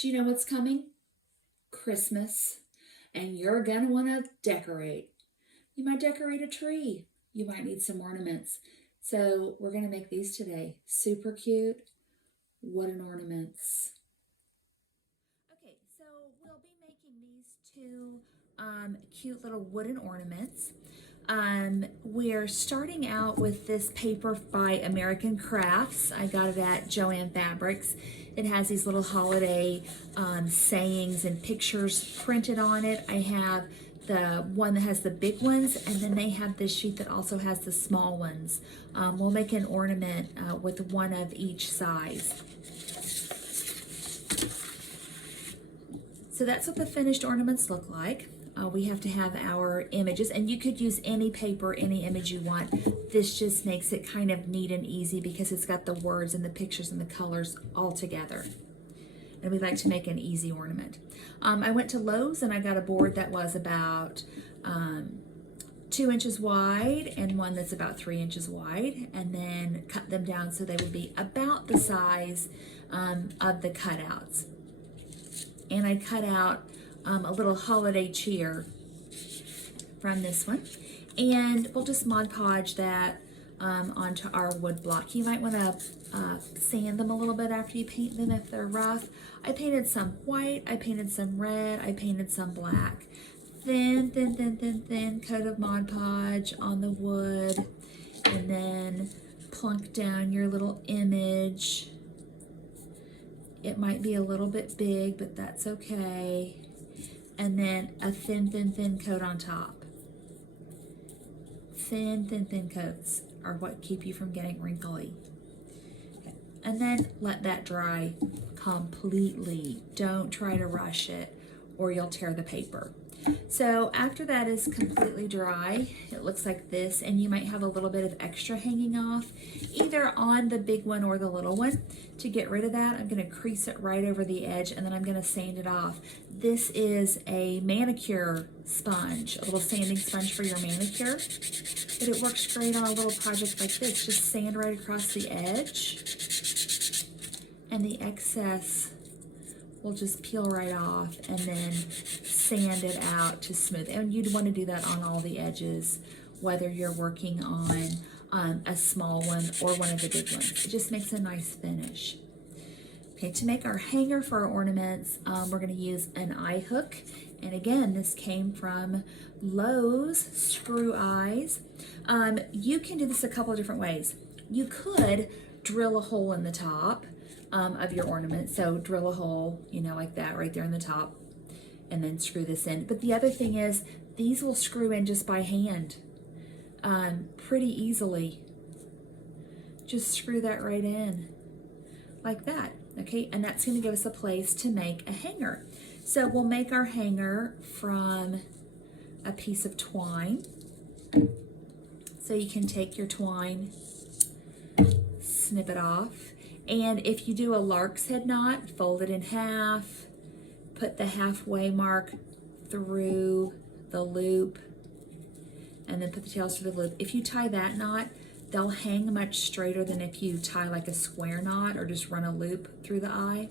Do you know what's coming? Christmas. And you're going to want to decorate. You might decorate a tree. You might need some ornaments. So we're going to make these today. Super cute wooden ornaments. Okay, so we'll be making these two cute little wooden ornaments. We're starting out with this paper by American Crafts. I got it at Joann Fabrics. It has these little holiday sayings and pictures printed on it. I have the one that has the big ones, and then they have this sheet that also has the small ones. We'll make an ornament with one of each size. So that's what the finished ornaments look like. We have to have our images, and you could use any paper, any image you want. This just makes it kind of neat and easy because it's got the words and the pictures and the colors all together. And we like to make an easy ornament. I went to Lowe's and I got a board that was about 2 inches wide and one that's about 3 inches wide, and then cut them down so they would be about the size of the cutouts. And I cut out a little holiday cheer from this one, and we'll just Mod Podge that onto our wood block. You might want to sand them a little bit after you paint them if they're rough. I painted some white, I painted some red, I painted some black. Thin coat of Mod Podge on the wood, and then plunk down your little image. It might be a little bit big, but that's okay. And then a thin coat on top. Thin coats are what keep you from getting wrinkly. Okay. And then let that dry completely. Don't try to rush it or you'll tear the paper. So after that is completely dry, it looks like this, and you might have a little bit of extra hanging off, either on the big one or the little one. To get rid of that, I'm going to crease it right over the edge, and then I'm going to sand it off. This is a manicure sponge, a little sanding sponge for your manicure, but it works great on a little project like this. Just sand right across the edge, and the excess will just peel right off, and then sand it out to smooth. And you'd want to do that on all the edges, whether you're working on a small one or one of the big ones. It just makes a nice finish. Okay, to make our hanger for our ornaments, we're going to use an eye hook. And again, this came from Lowe's Screw Eyes. You can do this a couple of different ways. You could drill a hole in the top of your ornament. So drill a hole, you know, like that right there in the top, and then screw this in. But the other thing is, these will screw in just by hand pretty easily. Just screw that right in like that. Okay, and that's going to give us a place to make a hanger. So we'll make our hanger from a piece of twine. So you can take your twine, snip it off. And if you do a lark's head knot, fold it in half, put the halfway mark through the loop, and then put the tails through the loop. If you tie that knot, they'll hang much straighter than if you tie like a square knot or just run a loop through the eye.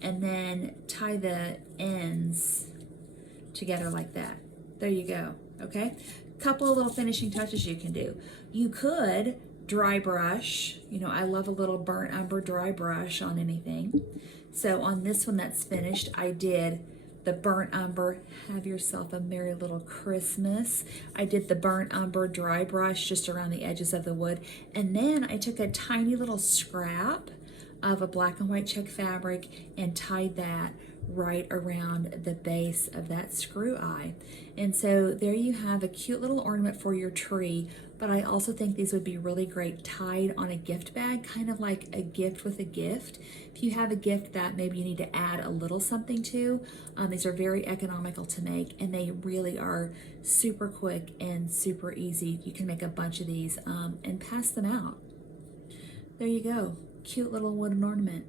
And then tie the ends together like that. There you go, okay? Couple of little finishing touches you can do. You could dry brush, you know, I love a little burnt umber dry brush on anything. So on this one that's finished, I did the burnt umber, have yourself a merry little Christmas. I did the burnt umber dry brush just around the edges of the wood. And then I took a tiny little scrap of a black and white check fabric and tied that right around the base of that screw eye. And so there you have a cute little ornament for your tree, but I also think these would be really great tied on a gift bag, kind of like a gift with a gift. If you have a gift that maybe you need to add a little something to, these are very economical to make, and they really are super quick and super easy. You can make a bunch of these and pass them out. There you go, cute little wooden ornament.